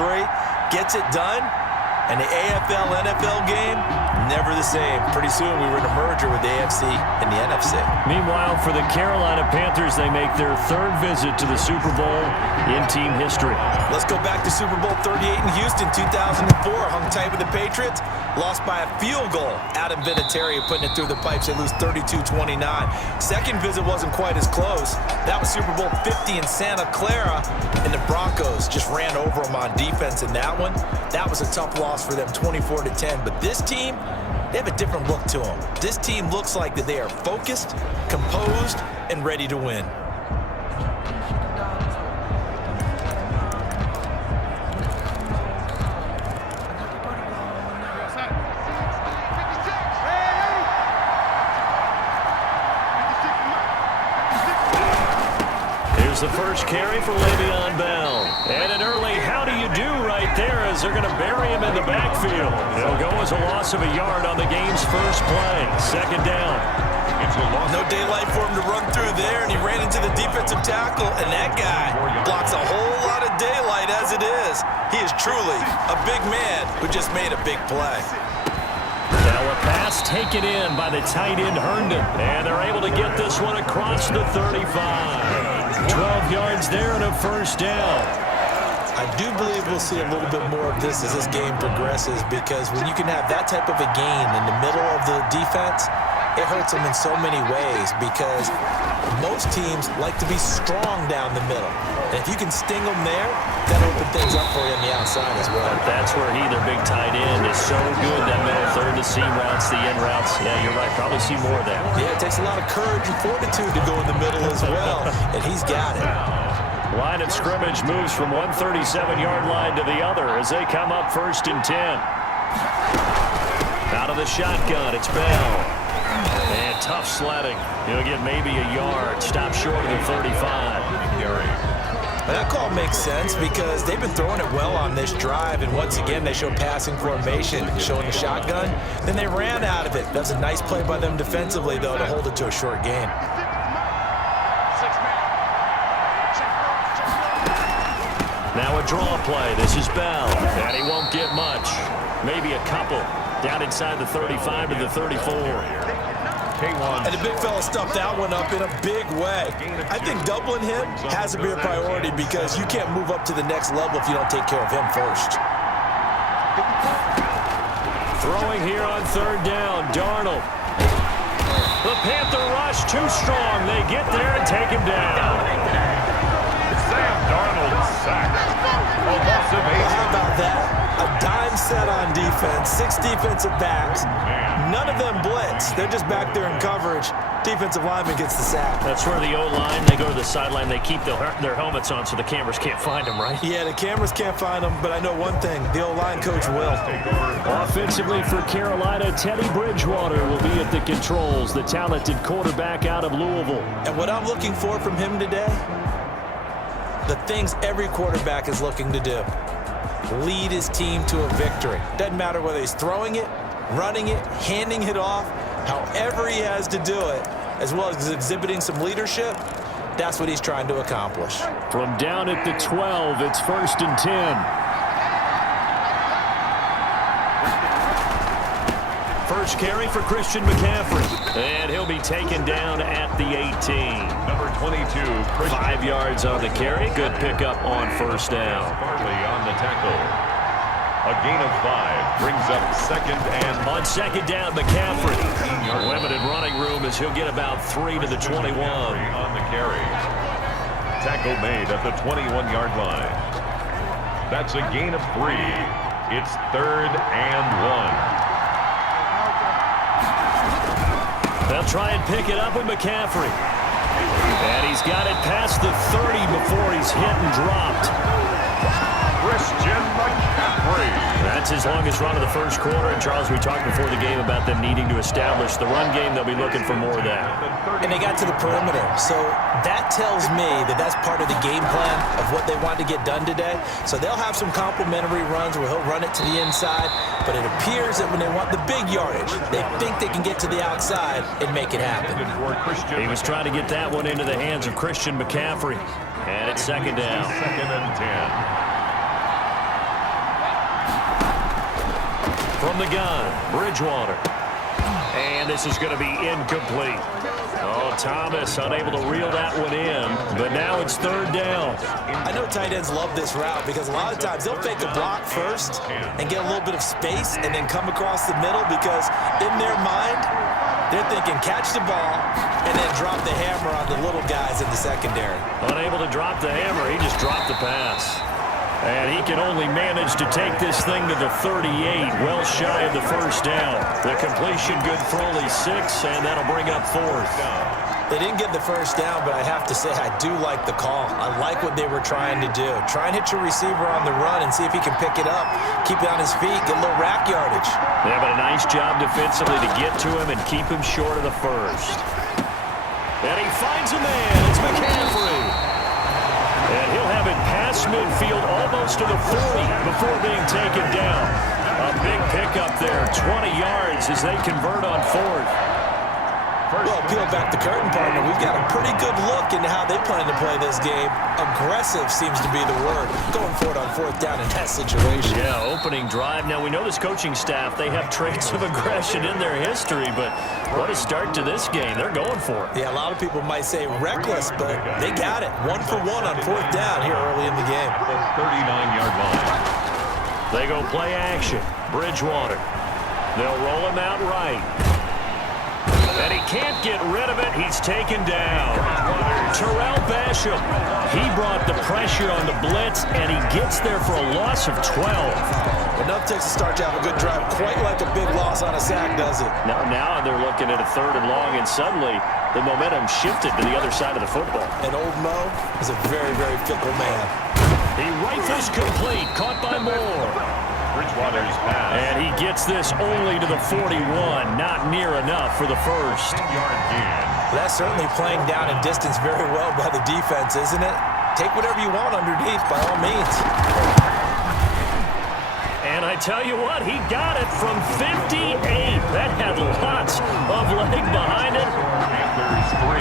3, gets it done, and the AFL-NFL game, never the same. Pretty soon we were in a merger with the AFC and the NFC. Meanwhile, for the Carolina Panthers, they make their 3rd visit to the Super Bowl in team history. Let's go back to Super Bowl 38 in Houston, 2004. Hung tight with the Patriots, lost by a field goal. Adam Vinatieri putting it through the pipes. They lose 32-29. Second visit wasn't quite as close. That was Super Bowl 50 in Santa Clara, and the Broncos just ran over them on defense in that one. That was a tough loss for them, 24-10. But this team, they have a different look to them. This team looks like that they are focused, composed, and ready to win. The first carry for Le'Veon Bell. And an early how do you do right there as they're going to bury him in the backfield. It'll go as a loss of a yard on the game's first play. Second down. No daylight for him to run through there, and he ran into the defensive tackle, and that guy blocks a whole lot of daylight as it is. He is truly a big man who just made a big play. Now a pass taken in by the tight end Herndon, and they're able to get this one across the 35. 12 yards there and a first down. I do believe we'll see a little bit more of this as this game progresses, because when you can have that type of a gain in the middle of the defense, it hurts them in so many ways, because most teams like to be strong down the middle. And if you can sting them there, that'll open things up for you on the outside as well. That's where their big tight end, is so good, that middle third, the seam routes, the in routes. Yeah, you're right. Probably see more of that. Yeah, it takes a lot of courage and fortitude to go in the middle as well, and he's got it. Line of scrimmage moves from 137-yard line to the other as they come up 1st and 10. Out of the shotgun, it's Bell. And tough sledding. He'll get maybe a yard. Stop short of the 35. That call makes sense because they've been throwing it well on this drive, and once again they show passing formation, showing the shotgun. Then they ran out of it. That's a nice play by them defensively, though, to hold it to a short gain. Now a draw play. This is Bell, and he won't get much. Maybe a couple. Down inside the 35 to the 34. And the big fella stuffed that one up in a big way. I think doubling him has to be a priority, because you can't move up to the next level if you don't take care of him first. Throwing here on 3rd down, Darnold. The Panther rush too strong. They get there and take him down. Sam Darnold sacked. How about that? A dime set on defense, 6 defensive backs. None of them blitz. They're just back there in coverage. Defensive lineman gets the sack. That's where the O-line, they go to the sideline, they keep their helmets on so the cameras can't find them, right? Yeah, the cameras can't find them, but I know one thing, the O-line coach will. Offensively for Carolina, Teddy Bridgewater will be at the controls, the talented quarterback out of Louisville. And what I'm looking for from him today, the things every quarterback is looking to do. Lead his team to a victory. Doesn't matter whether he's throwing it, running it, handing it off, however he has to do it, as well as exhibiting some leadership, that's what he's trying to accomplish. From down at the 12, it's 1st and 10. First carry for Christian McCaffrey. And he'll be taken down at the 18. Number 22, 5 yards on the carry. Good pickup on 1st down. Farley on the tackle. A gain of 5 brings up 2nd and... On 2nd down, McCaffrey. Limited running room as he'll get about 3 to the 21. On the carry. Tackle made at the 21-yard line. That's a gain of 3. It's 3rd and 1. They'll try and pick it up with McCaffrey. And he's got it past the 30 before he's hit and dropped. Christian McCaffrey. That's his longest run of the first quarter. And, Charles, we talked before the game about them needing to establish the run game. They'll be looking for more of that. And they got to the perimeter. So that tells me that that's part of the game plan of what they want to get done today. So they'll have some complimentary runs where he'll run it to the inside. But it appears that when they want the big yardage, they think they can get to the outside and make it happen. He was trying to get that one into the hands of Christian McCaffrey. And it's 2nd down. 2nd and 10. from the gun. Bridgewater. And this is going to be incomplete. Oh, Thomas unable to reel that one in, but now it's third down. I know tight ends love this route because a lot of times they'll fake a block first and get a little bit of space and then come across the middle because in their mind, they're thinking catch the ball and then drop the hammer on the little guys in the secondary. Unable to drop the hammer, he just dropped the pass. And he can only manage to take this thing to the 38, well shy of the first down. The completion good for only 6, and that'll bring up fourth. They didn't get the first down, but I have to say I do like the call. I like what they were trying to do. Try and hit your receiver on the run and see if he can pick it up, keep it on his feet, get a little rack yardage. Yeah, but a nice job defensively to get to him and keep him short of the first. And he finds a man. It's McCaffrey. And he'll have it past midfield almost to the 40 before being taken down. A big pickup there, 20 yards as they convert on fourth. Well, peel back the curtain, partner. We've got a pretty good look into how they plan to play this game. Aggressive seems to be the word. Going for it on fourth down in that situation. Yeah, opening drive. Now, we know this coaching staff, they have traits of aggression in their history, but what a start to this game. They're going for it. Yeah, a lot of people might say reckless, but they got it. 1 for 1 on fourth down here early in the game. The 39-yard line. They go play action. Bridgewater. They'll roll him out right. And he can't get rid of it. He's taken down. Terrell Basham. He brought the pressure on the blitz, and he gets there for a loss of 12. Enough takes to start to have a good drive. Quite like a big loss on a sack, does it? Now they're looking at a third and long, and suddenly the momentum shifted to the other side of the football. And old Mo is a very, very fickle man. He rifles complete. Caught by Moore. Bridgewater's pass. And he gets this only to the 41. Not near enough for the first. 10-yard gain. That's certainly playing down in distance very well by the defense, isn't it? Take whatever you want underneath, by all means. And I tell you what, he got it from 58. That had lots of leg behind it. Panthers 3,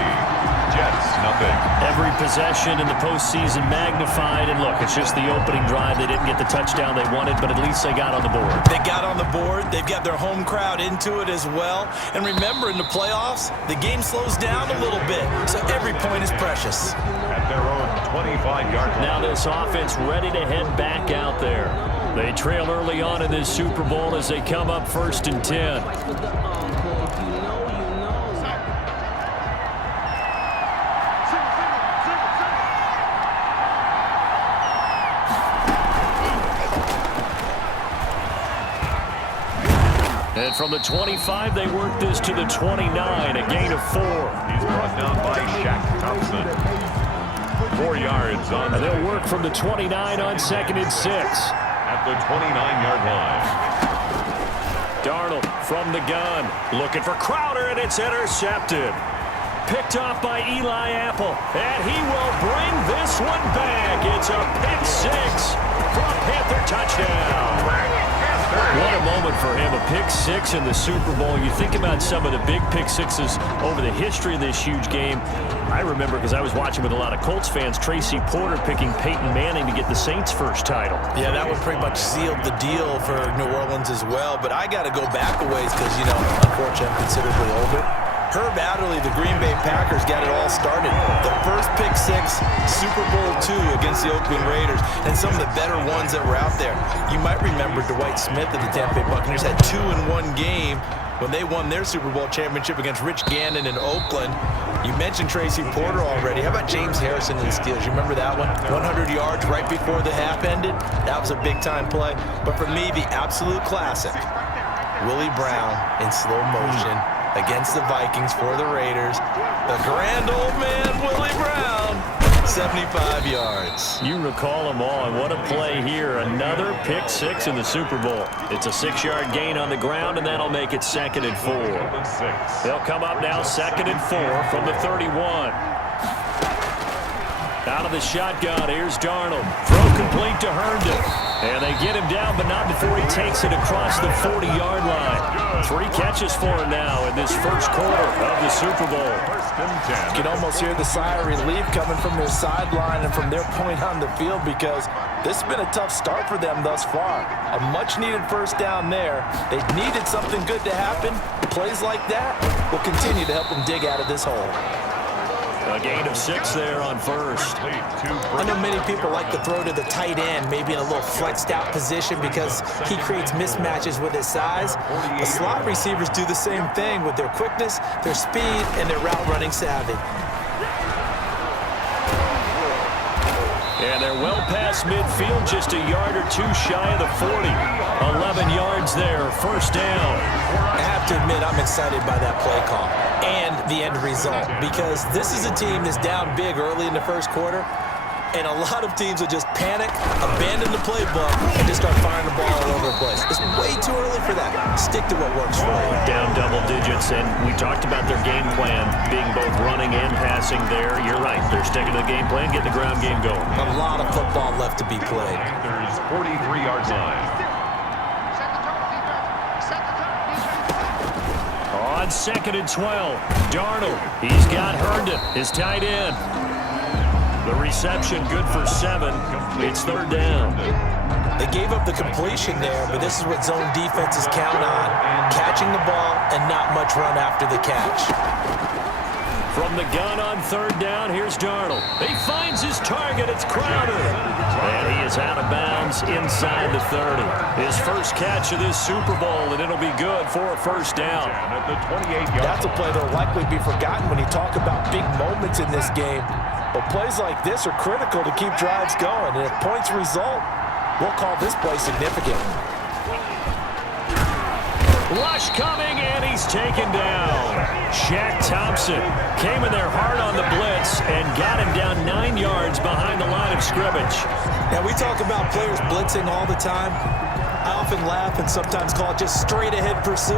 Jets nothing. Every possession in the postseason magnified. And look, it's just the opening drive. They didn't get the touchdown they wanted, but at least they got on the board. They got on the board. They've got their home crowd into it as well. And remember, in the playoffs, the game slows down a little bit, so every point is precious. At their own 25-yard line. Now this offense ready to head back out there. They trail early on in this Super Bowl as they come up 1st and 10. And from the 25, they work this to the 29, a gain of 4. He's brought down by Shaq Thompson. 4 yards on. And they'll work from the 29 on 2nd and 6. At the 29-yard line. Darnold from the gun. Looking for Crowder, and it's intercepted. Picked off by Eli Apple. And he will bring this one back. It's a pick 6 for a Panther touchdown. What a moment for him, a pick 6 in the Super Bowl. You think about some of the big pick 6s over the history of this huge game. I remember, because I was watching with a lot of Colts fans, Tracy Porter picking Peyton Manning to get the Saints' first title. Yeah, that one pretty much sealed the deal for New Orleans as well. But I got to go back a ways because, you know, unfortunately, I'm considerably older. Herb Adderley, the Green Bay Packers, got it all started. The first pick 6, Super Bowl II against the Oakland Raiders, and some of the better ones that were out there. You might remember Dwight Smith of the Tampa Bay Buccaneers had 2 in one game when they won their Super Bowl championship against Rich Gannon in Oakland. You mentioned Tracy Porter already. How about James Harrison in the Steelers? You remember that one? 100 yards right before the half ended. That was a big-time play. But for me, the absolute classic, Willie Brown in slow motion against the Vikings for the Raiders. The grand old man, Willie Brown, 75 yards. You recall them all, and what a play here. Another pick 6 in the Super Bowl. It's a 6-yard gain on the ground, and that'll make it 2nd and 4. They'll come up now 2nd and 4 from the 31. Out of the shotgun, here's Darnold. Throw complete to Herndon. And they get him down, but not before he takes it across the 40-yard line. 3 catches for him now in this first quarter of the Super Bowl. You can almost hear the sigh of relief coming from their sideline and from their point on the field because This has been a tough start for them thus far. A much-needed first down there. They needed something good to happen. Plays like that will continue to help them dig out of this hole. A gain of 6 there on first. I know many people like to throw to the tight end, maybe in a little flexed out position because he creates mismatches with his size. The slot receivers do the same thing with their quickness, their speed, and their route running savvy. And they're well past midfield, just a yard or two shy of the 40. 11 yards there, first down. I have to admit, I'm excited by that play call and the end result because this is a team that's down big early in the first quarter, and a lot of teams will just panic, abandon the playbook, and just start firing the ball all over the place. It's way too early for that. Stick to what works for you. Down double digits, and we talked about their game plan being both running and passing there. You're right. They're sticking to the game plan, getting the ground game going. A lot of football left to be played. Panthers 43-yard line. On 2nd and 12, Darnold. He's got Herndon, his tight end. The reception good for 7. It's third down. They gave up the completion there, but this is what zone defenses count on. Catching the ball and not much run after the catch. From the gun on third down, here's Darnold. He finds his target. It's Crowder. And he is out of bounds inside the 30. His first catch of this Super Bowl, and it'll be good for a first down. At the 28-yard That's a play that will likely be forgotten when you talk about big moments in this game. But plays like this are critical to keep drives going. And if points result, we'll call this play significant. Rush coming, and he's taken down. Shaq Thompson came in there hard on the blitz and got him down 9 yards behind the line of scrimmage. Now, we talk about players blitzing all the time. I often laugh and sometimes call it just straight-ahead pursuit.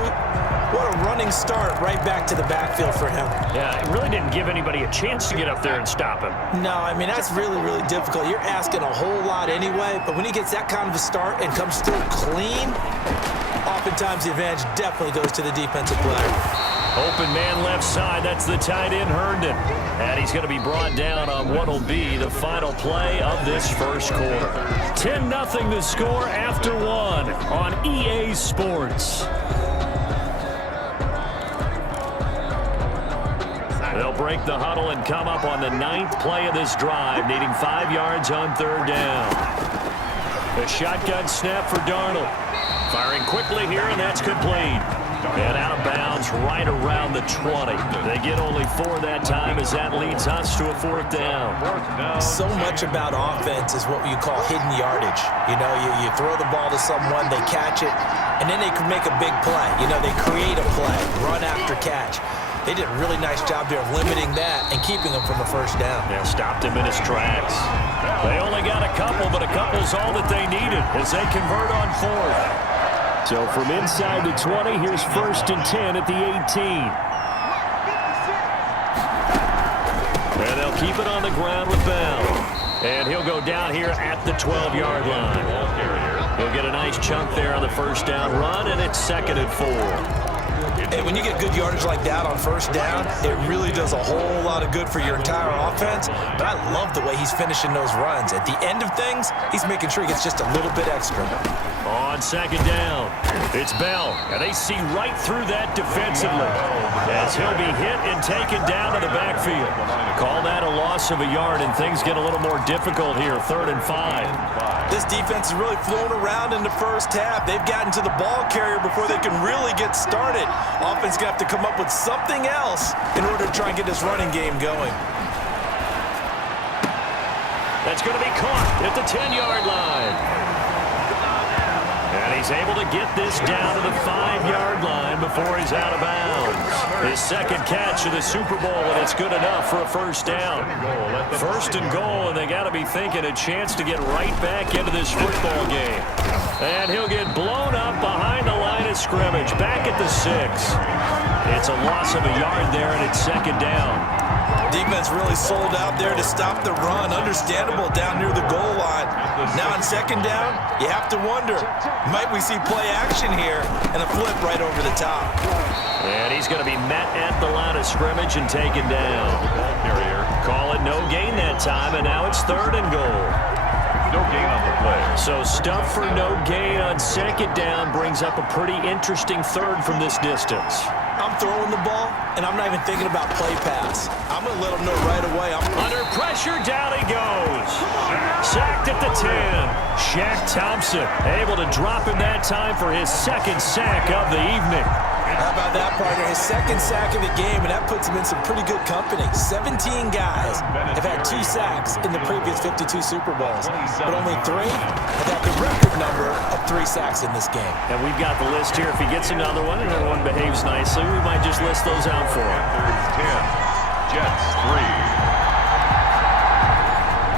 What a running start right back to the backfield for him. Yeah, it really didn't give anybody a chance to get up there and stop him. No, I mean, that's really, really difficult. You're asking a whole lot anyway, but when he gets that kind of a start and comes through clean, oftentimes the advantage definitely goes to the defensive player. Open man left side, that's the tight end Herndon. And he's going to be brought down on what will be the final play of this first quarter. 10-0 the score after 1 on EA Sports. They'll break the huddle and come up on the 9th play of this drive, needing 5 yards on third down. The shotgun snap for Darnold. Firing quickly here, and that's complete. And out of bounds right around the 20. They get only 4 that time as that leads us to a fourth down. So much about offense is what you call hidden yardage. You know, you throw the ball to someone, they catch it, and then they can make a big play. You know, they create a play, run after catch. They did a really nice job there of limiting that and keeping him from a first down. Yeah, stopped him in his tracks. They only got a couple, but a couple's all that they needed as they convert on fourth. So from inside the 20, here's 1st and 10 at the 18. And they'll keep it on the ground with Bell. And he'll go down here at the 12-yard line. He'll get a nice chunk there on the first down run, and it's 2nd and 4. Hey, when you get good yardage like that on first down, it really does a whole lot of good for your entire offense. But I love the way he's finishing those runs. At the end of things, he's making sure he gets just a little bit extra. On 2nd down, it's Bell, and they see right through that defensively as he'll be hit and taken down to the backfield. Call that a loss of a yard, and things get a little more difficult here, 3rd and 5. This defense is really flown around in the first half. They've gotten to the ball carrier before they can really get started. Offense going to have to come up with something else in order to try and get this running game going. That's going to be caught at the 10-yard line. And he's able to get this down to the 5-yard line before he's out of bounds. His second catch of the Super Bowl, and it's good enough for a first down. 1st and goal, and they got to be thinking a chance to get right back into this football game. And he'll get blown up behind the line of scrimmage, back at the 6. It's a loss of a yard there, and it's 2nd down. Defense really sold out there to stop the run. Understandable down near the goal line. Now on 2nd down, you have to wonder, might we see play action here and a flip right over the top? And he's going to be met at the line of scrimmage and taken down. Call it no gain that time, and now it's 3rd and goal. No gain on the play. So stuff for no gain on second down brings up a pretty interesting third from this distance. I'm throwing the ball, and I'm not even thinking about play pass. I'm going to let them know right away. Under pressure, down he goes. Sacked at the 10. Shaq Thompson able to drop him that time for his second sack of the evening. How about that, partner? His second sack of the game, and that puts him in some pretty good company. 17 guys have had 2 sacks in the previous 52 Super Bowls, but only 3 have had the record number of 3 sacks in this game. And we've got the list here. If he gets another one and everyone behaves nicely, we might just list those out for him. Panthers 10, Jets 3.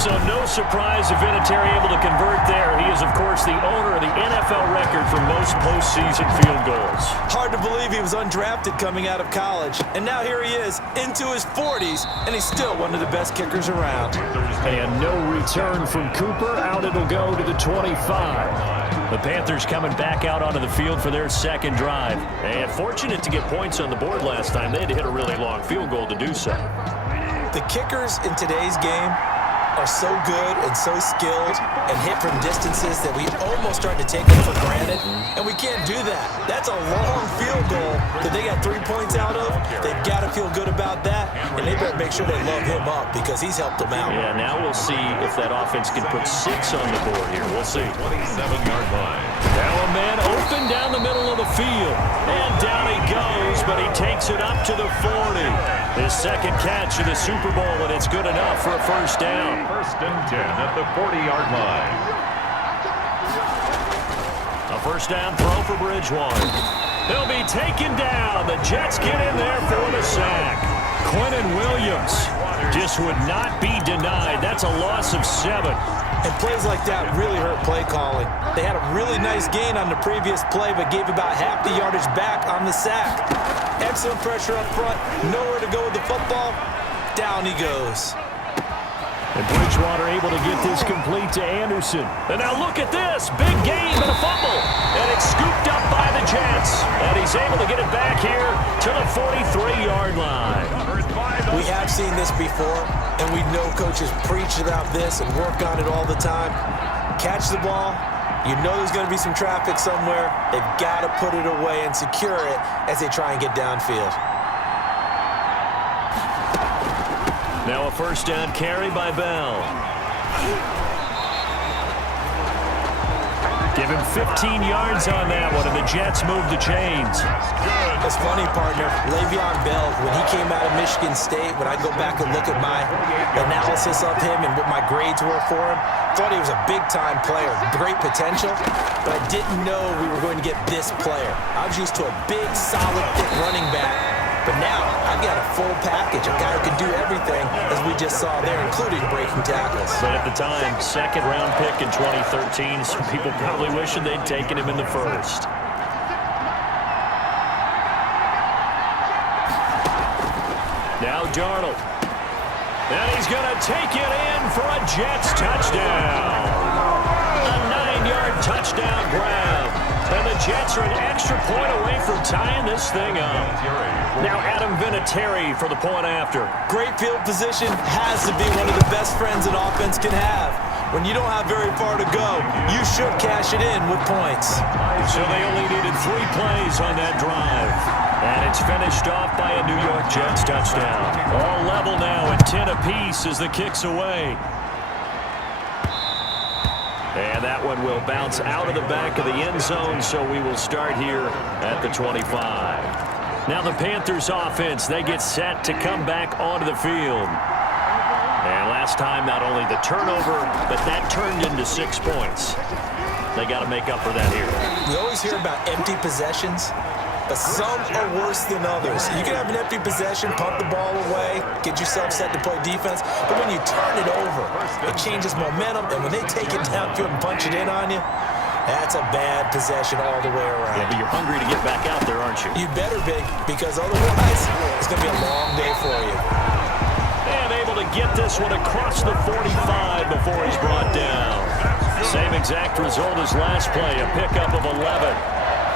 So no surprise if Vinatieri able to convert there. He is, of course, the owner of the NFL record for most postseason field goals. Hard to believe he was undrafted coming out of college. And now here he is, into his 40s, and he's still one of the best kickers around. And no return from Cooper. Out it'll go to the 25. The Panthers coming back out onto the field for their second drive. And fortunate to get points on the board last time. They had to hit a really long field goal to do so. The kickers in today's game are so good and so skilled and hit from distances that we almost start to take them for granted, and we can't do that. That's a long field goal that they got 3 points out of. They've got to feel good about that, and they better make sure they love him up because he's helped them out. Yeah, now we'll see if that offense can put 6 on the board here. We'll see. 27-yard line. Now a man open down the middle of the field, and down he goes, but he takes it up to the 40. His second catch of the Super Bowl, and it's good enough for a first down. First and 10 at the 40-yard line. A first down throw for Bridgewater. He'll be taken down. The Jets get in there for the sack. Quentin Williams just would not be denied. That's a loss of 7. And plays like that really hurt play calling. They had a really nice gain on the previous play, but gave about half the yardage back on the sack. Excellent pressure up front. Nowhere to go with the football. Down he goes. And Bridgewater able to get this complete to Anderson. And now look at this. Big game and a fumble. And it's scooped up by the Jets. And he's able to get it back here to the 43-yard line. We have seen this before, and we know coaches preach about this and work on it all the time. Catch the ball. You know there's going to be some traffic somewhere. They've got to put it away and secure it as they try and get downfield. Now a first down carry by Bell. Give him 15 yards on that one, and the Jets move the chains. It's funny, partner. Le'Veon Bell, when he came out of Michigan State, when I go back and look at my analysis of him and what my grades were for him, thought he was a big-time player, great potential, but I didn't know we were going to get this player. I was used to a big, solid, thick running back. But now, I've got a full package, a guy who can do everything, as we just saw there, including breaking tackles. But at the time, second-round pick in 2013, some people probably wishing they'd taken him in the first. Now Darnold. And he's going to take it in for a Jets touchdown. A 9-yard touchdown grab. And the Jets are an extra point away from tying this thing up. Now Adam Vinatieri for the point after. Great field position has to be one of the best friends an offense can have. When you don't have very far to go, you should cash it in with points. So they only needed 3 plays on that drive. And it's finished off by a New York Jets touchdown. All level now at 10 apiece as the kick's away. And that one will bounce out of the back of the end zone, so we will start here at the 25. Now the Panthers offense, they get set to come back onto the field. And last time, not only the turnover, but that turned into 6 points. They got to make up for that here. We always hear about empty possessions, but some are worse than others. You can have an empty possession, pump the ball away, get yourself set to play defense, but when you turn it over, it changes momentum, and when they take it downfield and punch it in on you, that's a bad possession all the way around. Yeah, but you're hungry to get back out there, aren't you? You better be, because otherwise, it's going to be a long day for you. And able to get this one across the 45 before he's brought down. Same exact result as last play, a pickup of 11.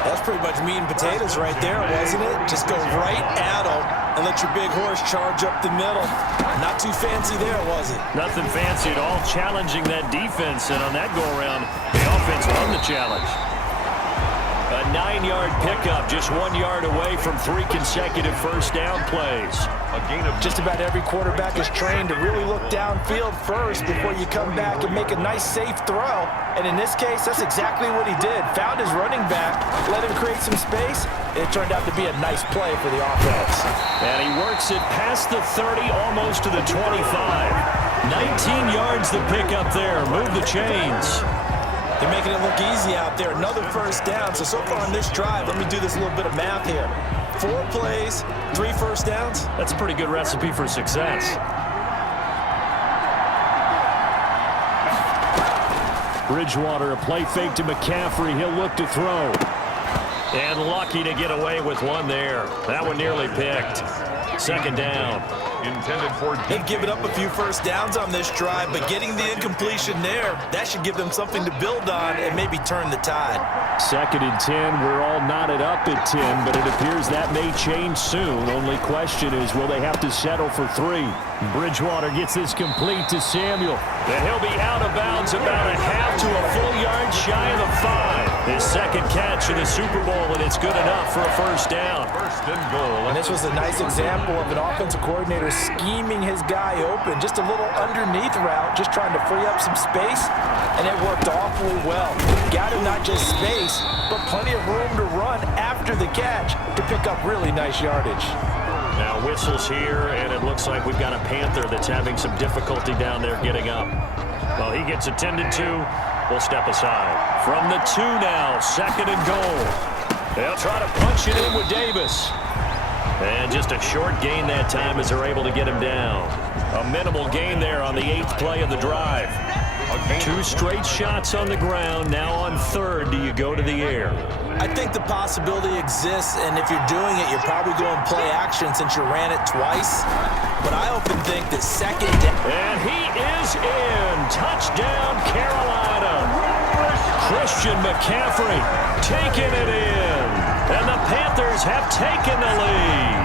That's pretty much meat and potatoes right there, wasn't it? Just go right at them and let your big horse charge up the middle. Not too fancy there, was it? Nothing fancy at all, challenging that defense, and on that go-around, the offense won the challenge. A 9-yard pickup, just 1 yard away from 3 consecutive first down plays. A gain of just about every quarterback is trained to really look downfield first before you come back and make a nice, safe throw. And in this case, that's exactly what he did. Found his running back, let him create some space, and it turned out to be a nice play for the offense. And he works it past the 30, almost to the 25. 19 yards the pickup there. Move the chains. They're making it look easy out there. Another first down. So far on this drive, let me do this little bit of math here. 4 plays, 3 first downs. That's a pretty good recipe for success. Bridgewater, a play fake to McCaffrey. He'll look to throw. And lucky to get away with one there. That one nearly picked. Second down. intended for... They've given up a few first downs on this drive, but getting the incompletion there, that should give them something to build on and maybe turn the tide. 2nd and 10. We're all knotted up at 10, but it appears that may change soon. Only question is, will they have to settle for 3? Bridgewater gets this complete to Samuel. And he'll be out of bounds about a half to a full yard shy of the 5. His second catch in the Super Bowl, and it's good enough for a first down. First and goal. And this was a nice example of an offensive coordinator scheming his guy open. Just a little underneath route, just trying to free up some space, and it worked awfully well. Got him not just space, but plenty of room to run after the catch to pick up really nice yardage. Now whistles here, and it looks like we've got a Panther that's having some difficulty down there getting up. Well, he gets attended to. We'll step aside. From the 2 now, 2nd and goal. They'll try to punch it in with Davis. And just a short gain that time as they're able to get him down. A minimal gain there on the 8th play of the drive. 2 straight shots on the ground. Now on 3rd, do you go to the air? I think the possibility exists, and if you're doing it, you're probably going play action since you ran it twice. But I often think that 2nd down. And he is in. Touchdown, Carolina. Christian McCaffrey taking it in. And the Panthers have taken the lead.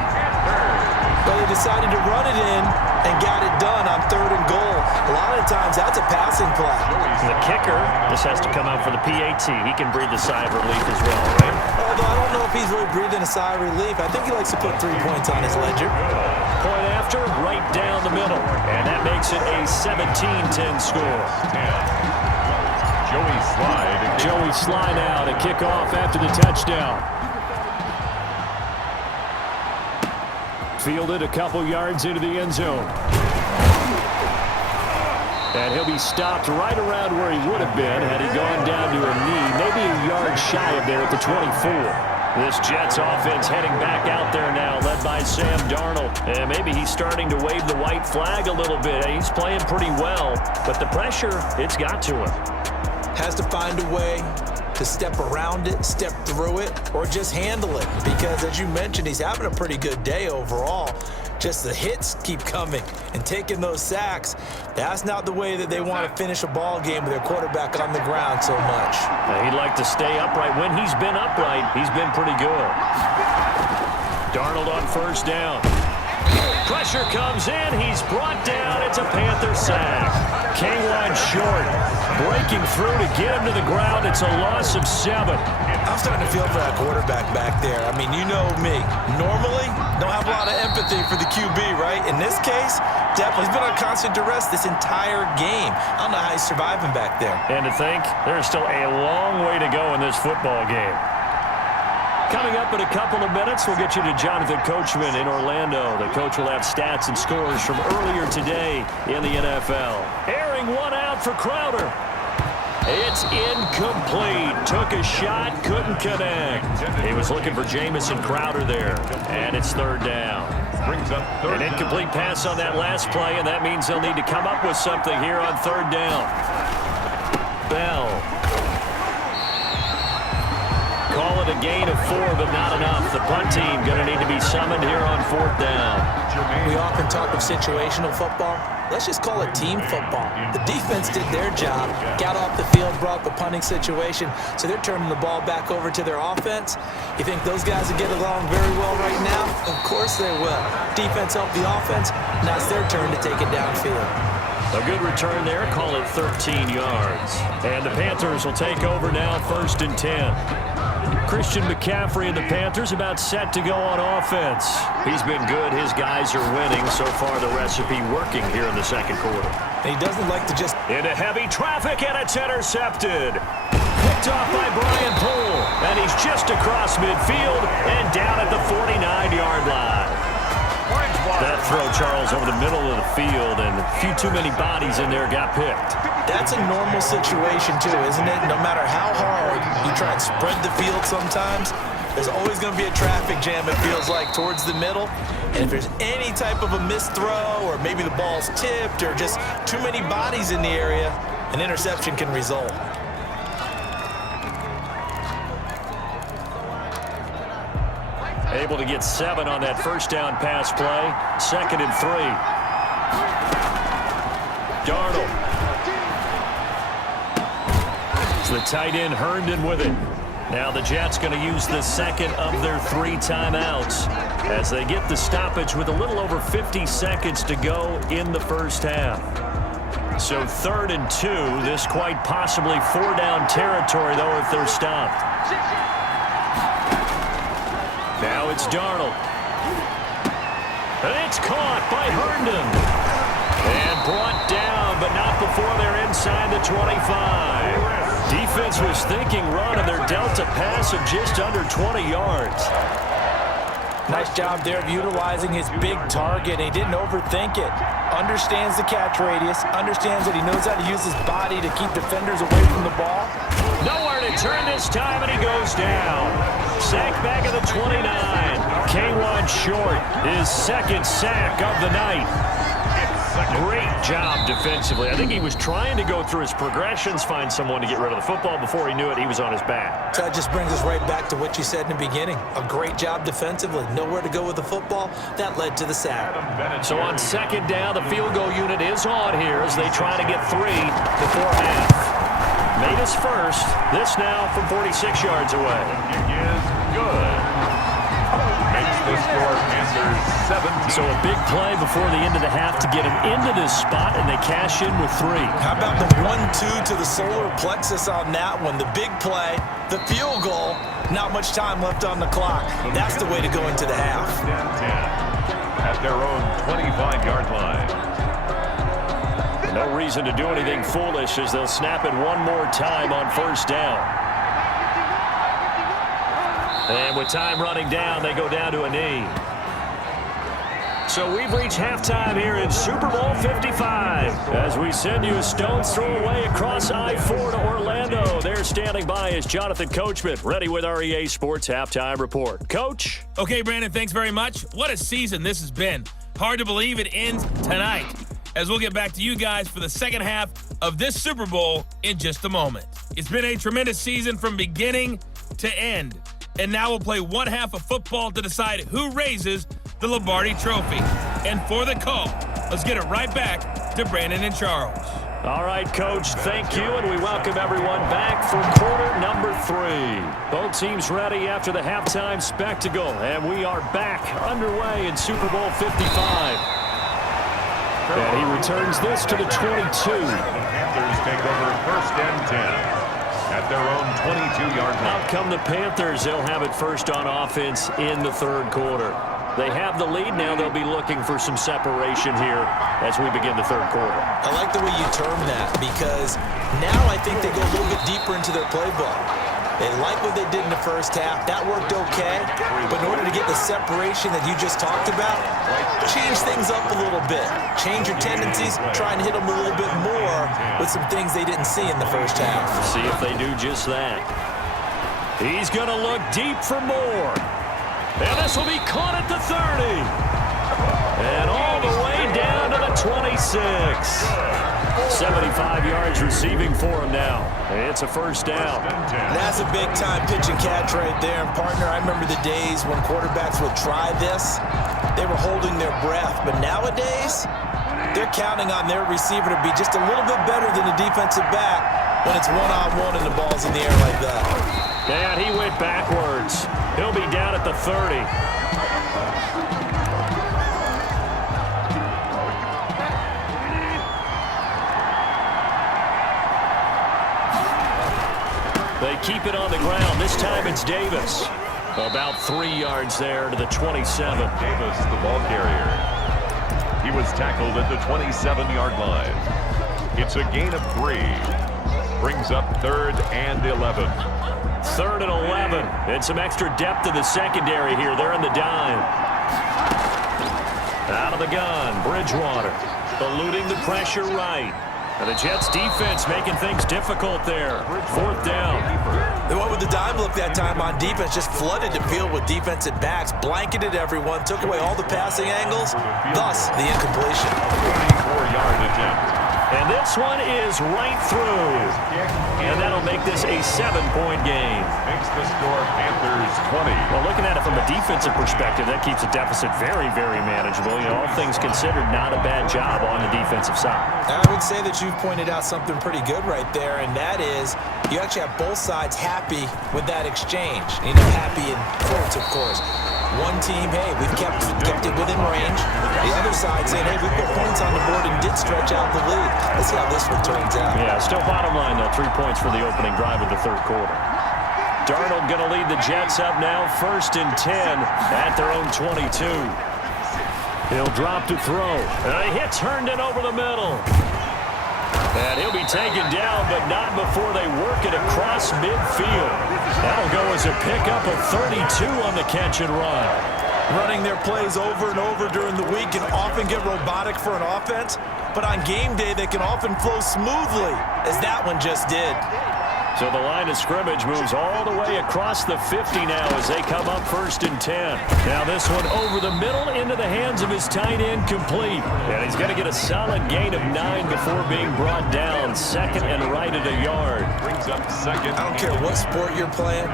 But they decided to run it in and got it done on 3rd and goal. A lot of times, that's a passing play. The kicker, this has to come out for the PAT. He can breathe a sigh of relief as well, right? Although I don't know if he's really breathing a sigh of relief. I think he likes to put 3 points on his ledger. Point after, right down the middle. And that makes it a 17-10 score. Joey Sly now to kick off after the touchdown. Fielded a couple yards into the end zone. And he'll be stopped right around where he would have been had he gone down to a knee, maybe a yard shy of there at the 24. This Jets offense heading back out there now, led by Sam Darnold. And maybe he's starting to wave the white flag a little bit. He's playing pretty well, but the pressure, it's got to him. Has to find a way to step around it, step through it, or just handle it. Because as you mentioned, he's having a pretty good day overall. Just the hits keep coming and taking those sacks. That's not the way that they want to finish a ball game with their quarterback on the ground so much. He'd like to stay upright. When he's been upright, he's been pretty good. Darnold on 1st down. Pressure comes in. He's brought down. It's a Panther sack. K1 short. Breaking through to get him to the ground. It's a loss of 7. I'm starting to feel for that quarterback back there. I mean, you know me. Normally, don't have a lot of empathy for the QB, right? In this case, definitely. He's been on constant duress this entire game. I don't know how he's surviving back there. And to think, there's still a long way to go in this football game. Coming up in a couple of minutes, we'll get you to Jonathan Coachman in Orlando. The coach will have stats and scores from earlier today in the NFL. Airing one out for Crowder. It's incomplete. Took a shot, couldn't connect. He was looking for Jamison Crowder there. And it's 3rd down. Brings up 3rd. An incomplete pass on that last play, and that means they'll need to come up with something here on 3rd down. Bell. Call with a gain of 4, but not enough. The punt team going to need to be summoned here on 4th down. We often talk of situational football. Let's just call it team football. The defense did their job, got off the field, brought the punting situation, so they're turning the ball back over to their offense. You think those guys will get along very well right now? Of course they will. Defense helped the offense. Now it's their turn to take it downfield. A good return there, call it 13 yards. And the Panthers will take over now, 1st and 10. Christian McCaffrey and the Panthers about set to go on offense. He's been good. His guys are winning. So far, the recipe working here in the second quarter. And he doesn't like to just... Into heavy traffic, and it's intercepted. Picked off by Brian Poole. And he's just across midfield and down at the 49-yard line. That throw, Charles, over the middle of the field, and a few too many bodies in there got picked. That's a normal situation, too, isn't it? No matter how hard you try and spread the field sometimes, there's always going to be a traffic jam, it feels like, towards the middle. And if there's any type of a missed throw, or maybe the ball's tipped, or just too many bodies in the area, an interception can result. Able to get 7 on that first down pass play. 2nd and 3. Darnold. It's the tight end Herndon with it. Now the Jets going to use the second of their 3 timeouts as they get the stoppage with a little over 50 seconds to go in the first half. So 3rd and 2. This quite possibly 4-down territory, though, if they're stopped. Now it's Darnold. And it's caught by Herndon. And brought down, but not before they're inside the 25. Defense was thinking run, and they're dealt a pass of just under 20 yards. Nice job there of utilizing his big target. He didn't overthink it. Understands the catch radius. Understands that he knows how to use his body to keep defenders away from the ball. Nowhere to turn this time, and he goes down. Sack back at the 29. K1 short, his 2nd sack of the night. Great job defensively. I think he was trying to go through his progressions, find someone to get rid of the football. Before he knew it, he was on his back. So that just brings us right back to what you said in the beginning. A great job defensively. Nowhere to go with the football. That led to the sack. So on 2nd down, the field goal unit is on here as they try to get 3 before half. Made his first. This now from 46 yards away. Is good. Makes the score Panthers 17. So a big play before the end of the half to get him into this spot, and they cash in with 3. How about the 1-2 to the solar plexus on that one? The big play, the field goal, not much time left on the clock. That's the way to go into the half. 10 at their own 25-yard line. No reason to do anything foolish as they'll snap it one more time on 1st down. And with time running down, they go down to a knee. So we've reached halftime here in Super Bowl 55 as we send you a stone's throw away across I-4 to Orlando. There standing by is Jonathan Coachman, ready with our EA Sports Halftime Report. Coach? Okay, Brandon, thanks very much. What a season this has been. Hard to believe it ends tonight, as we'll get back to you guys for the second half of this Super Bowl in just a moment. It's been a tremendous season from beginning to end, and now we'll play one half of football to decide who raises the Lombardi Trophy. And for the call, let's get it right back to Brandon and Charles. All right, Coach, thank you, and we welcome everyone back for quarter number 3. Both teams ready after the halftime spectacle, and we are back underway in Super Bowl 55. And he returns this to the 22. Panthers take over 1st and 10 at their own 22-yard line. Out come the Panthers. They'll have it first on offense in the 3rd quarter. They have the lead now. They'll be looking for some separation here as we begin the 3rd quarter. I like the way you term that, because now I think they go a little bit deeper into their playbook. They like what they did in the first half. That worked okay. But in order to get the separation that you just talked about, change things up a little bit. Change your tendencies. Try and hit them a little bit more with some things they didn't see in the first half. See if they do just that. He's going to look deep for more. And this will be caught at the 30. And all the way down to the 26. 75 yards receiving for him now. It's a first down. That's a big-time pitch and catch right there. And, partner, I remember the days when quarterbacks would try this. They were holding their breath. But nowadays, they're counting on their receiver to be just a little bit better than the defensive back when it's one-on-one and the ball's in the air like that. And he went backwards. He'll be down at the 30. They keep it on the ground. This time it's Davis. About 3 yards there to the 27. Davis, the ball carrier. He was tackled at the 27-yard line. It's a gain of 3. Brings up 3rd and 11. 3rd and 11. And some extra depth in the secondary here. They're in the dime. Out of the gun, Bridgewater. Eluding the pressure right. And the Jets defense making things difficult there. 4th down. They went with the dime look that time on defense, just flooded the field with defensive backs, blanketed everyone, took away all the passing angles, thus the incompletion. 24-yard attempt. And this one is right through. And that'll make this a 7-point game. Makes the score Panthers 20. Well, looking at it from a defensive perspective, that keeps the deficit very, very manageable. You know, all things considered, not a bad job on the defensive side. I would say that you've pointed out something pretty good right there, and that is you actually have both sides happy with that exchange. You know, happy in quotes, of course. One team, hey, we've kept it within range. The other side saying, hey, we put points on the board and did stretch out the lead. Let's see how this one turns out. Yeah, still bottom line, though, 3 points for the opening drive of the 3rd quarter. Darnold going to lead the Jets up now, 1st and 10 at their own 22. He'll drop to throw. And a hit turned in over the middle. And he'll be taken down, but not before they work it across midfield. That'll go as a pickup of 32 on the catch and run. Running their plays over and over during the week can often get robotic for an offense, but on game day they can often flow smoothly, as that one just did. So the line of scrimmage moves all the way across the 50 now as they come up 1st and 10. Now this one over the middle into the hands of his tight end, complete. And he's going to get a solid gain of 9 before being brought down. 2nd and right at a yard. Brings up 2nd. I don't care what sport you're playing.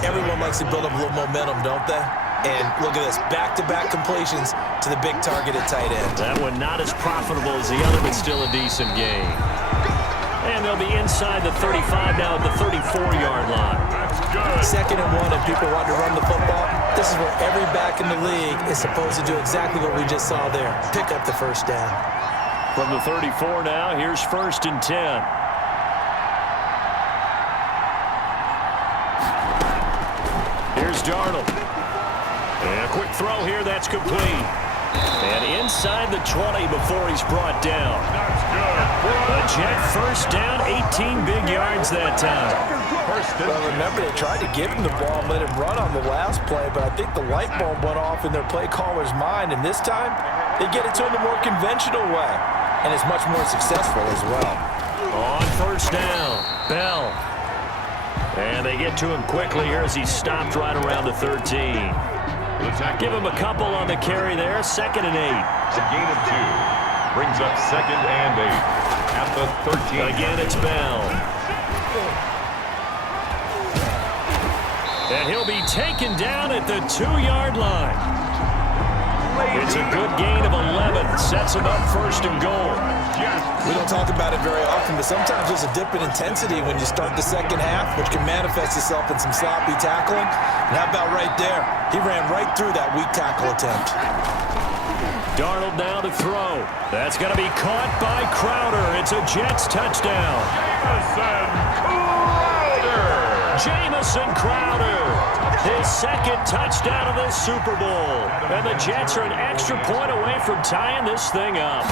Everyone likes to build up a little momentum, don't they? And look at this, back-to-back completions to the big targeted tight end. That one not as profitable as the other, but still a decent gain. And they'll be inside the 35 now at the 34-yard line. 2nd and 1, and people want to run the football. This is where every back in the league is supposed to do exactly what we just saw there. Pick up the 1st down. From the 34 now, here's 1st and 10. Here's Darnold. And a quick throw here, that's complete. And inside the 20 before he's brought down. A Jet 1st down, 18 big yards that time. Well, remember, they tried to give him the ball and let him run on the last play, but I think the light bulb went off in their play caller's mind, and this time they get it to him the more conventional way, and it's much more successful as well. On 1st down, Bell. And they get to him quickly here as he stopped right around the 13. Give him a couple on the carry there. 2nd and 8. A gain of 2. Brings up 2nd and 8 at the 13. Again, it's Bell. And he'll be taken down at the 2-yard line. It's a good gain of 11. Sets him up 1st and goal. We don't talk about it very often, but sometimes there's a dip in intensity when you start the second half, which can manifest itself in some sloppy tackling. And how about right there? He ran right through that weak tackle attempt. Darnold now to throw. That's going to be caught by Crowder. It's a Jets touchdown. Jamison Crowder. His 2nd touchdown of the Super Bowl. And the Jets are an extra point away from tying this thing up.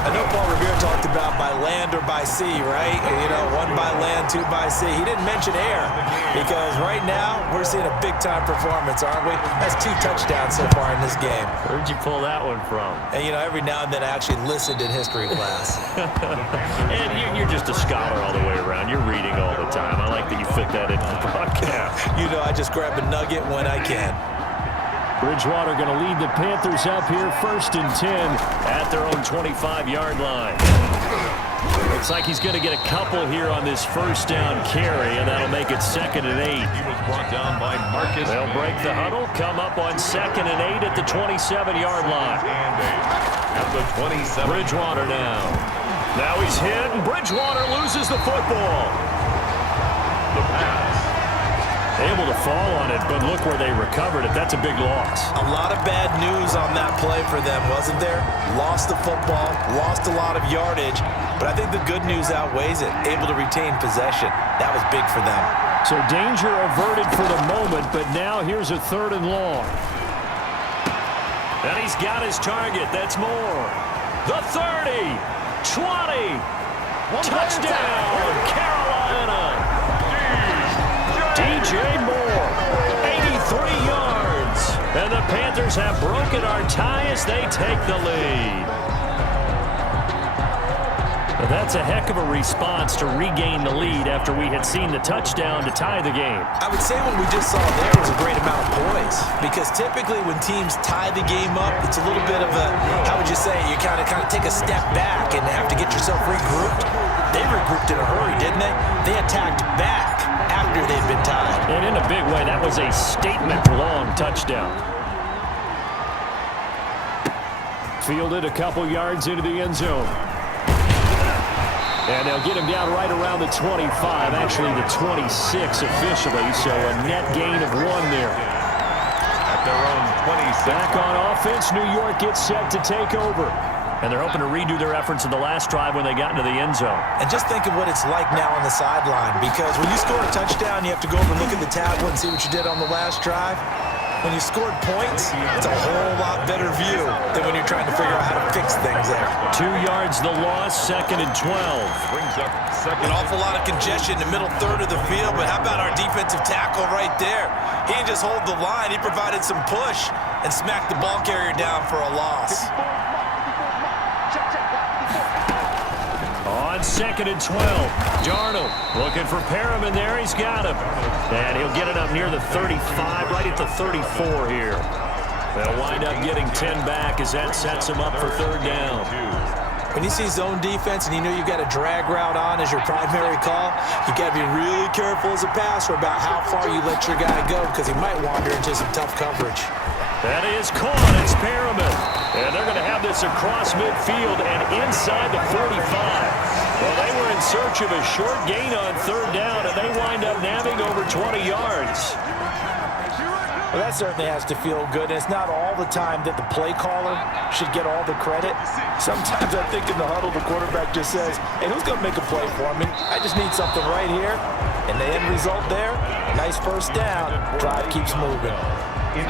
I know Paul Revere talked about by land or by sea, right? You know, 1 by land, 2 by sea. He didn't mention air because right now we're seeing a big-time performance, aren't we? That's 2 touchdowns so far in this game. Where'd you pull that one from? And, you know, every now and then I actually listened in history class. And you're just a scholar all the way around. You're reading all the time. I like that you fit that into the broadcast. You know, I just grab a nugget when I can. Bridgewater going to lead the Panthers up here 1st and 10 at their own 25-yard line. Looks like he's going to get a couple here on this first down carry, and that'll make it 2nd and 8. He was brought down by Marcus. They'll break the huddle, come up on 2nd and 8 at the 27-yard line. At the 27. Bridgewater now. Now he's hit, and Bridgewater loses the football. The pass. Able to fall on it, but look where they recovered it. That's a big loss. A lot of bad news on that play for them, wasn't there? Lost the football, lost a lot of yardage, but I think the good news outweighs it. Able to retain possession. That was big for them. So danger averted for the moment, but now here's a 3rd and long. And he's got his target. That's more. The 30, 20, touchdown, Carolina. DJ Moore, 83 yards. And the Panthers have broken our tie as they take the lead. But that's a heck of a response to regain the lead after we had seen the touchdown to tie the game. I would say what we just saw there was a great amount of poise, because typically when teams tie the game up, it's a little bit of a, how would you say, you kind of take a step back and have to get yourself regrouped. They regrouped in a hurry, didn't they? They attacked back after they'd been tied. And in a big way, that was a statement long touchdown. Fielded a couple yards into the end zone. And they'll get him down right around the 25, actually the 26 officially, so a net gain of 1 there. At their own 26. Back on offense, New York gets set to take over. And they're hoping to redo their efforts in the last drive when they got into the end zone. And just think of what it's like now on the sideline, because when you score a touchdown, you have to go over and look at the tablet and see what you did on the last drive. When you scored points, it's a whole lot better view than when you're trying to figure out how to fix things there. 2 yards the loss, 2nd and 12. Brings up 2nd. An awful lot of congestion in the middle third of the field, but how about our defensive tackle right there? He didn't just hold the line, he provided some push and smacked the ball carrier down for a loss. On 2nd and 12, Darnold looking for Perriman there. He's got him. And he'll get it up near the 35, right at the 34 here. They'll wind up getting 10 back as that sets him up for 3rd down. When you see zone defense and you know you've got a drag route on as your primary call, you got to be really careful as a passer about how far you let your guy go, because he might wander into some tough coverage. That is caught. It's Perriman. And they're going to have this across midfield and inside the 45. Well, they were in search of a short gain on 3rd down, and they wind up nabbing over 20 yards. Well, that certainly has to feel good. And it's not all the time that the play caller should get all the credit. Sometimes I think in the huddle, the quarterback just says, hey, who's going to make a play for me? I just need something right here. And the end result there, nice 1st down. Drive keeps moving.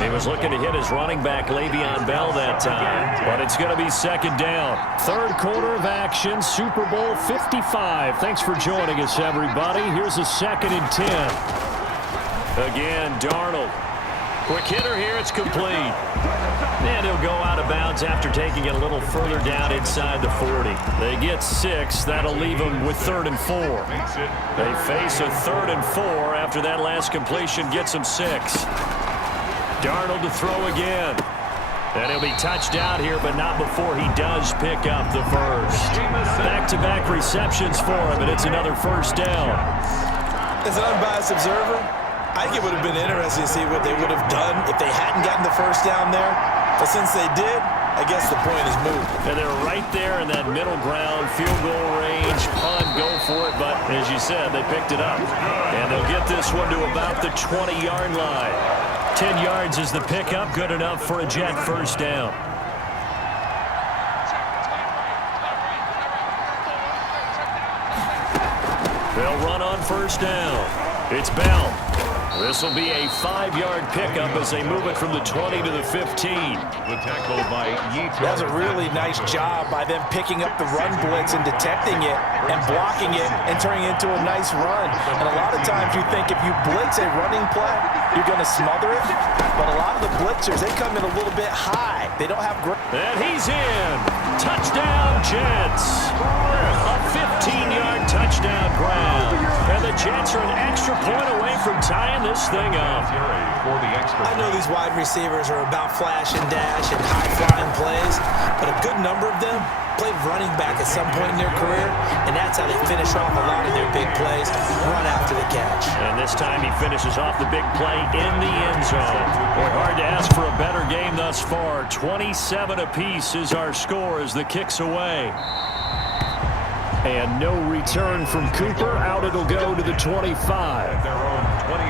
He was looking to hit his running back, Le'Veon Bell, that time. But it's going to be 2nd down. 3rd quarter of action, Super Bowl 55. Thanks for joining us, everybody. Here's a 2nd and 10. Again, Darnold. Quick hitter here, it's complete. And he'll go out of bounds after taking it a little further down inside the 40. They get 6. That'll leave them with 3rd and 4. They face a 3rd and 4 after that last completion gets them 6. Darnold to throw again. And he'll be touched out here, but not before he does pick up the first. Back-to-back receptions for him, and it's another 1st down. As an unbiased observer, I think it would have been interesting to see what they would have done if they hadn't gotten the 1st down there. But since they did, I guess the point is moved. And they're right there in that middle ground, field goal range, punt, go for it. But as you said, they picked it up. And they'll get this one to about the 20-yard line. 10 yards is the pickup, good enough for a Jet 1st down. They'll run on 1st down. It's Bell. This will be a 5-yard pickup as they move it from the 20 to the 15. The tackle by Yeats. That was a really nice job by them picking up the run blitz and detecting it and blocking it and turning it into a nice run. And a lot of times you think if you blitz a running play, you're going to smother it. But a lot of the blitzers, they come in a little bit high. They don't have great. And he's in. Touchdown, Jets. A 15-yard touchdown grab. And the Jets are an extra point away from tying this thing up. For the extra I know these wide receivers are about flash and dash and high-flying plays, but a good number of them played running back at some point in their career, and that's how they finish off a lot of their big plays, run after the catch. And this time he finishes off the big play in the end zone. Boy, hard to ask for a better game thus far. 27 apiece is our score as the kick's away. And no return from Cooper. Out it'll go to the 25.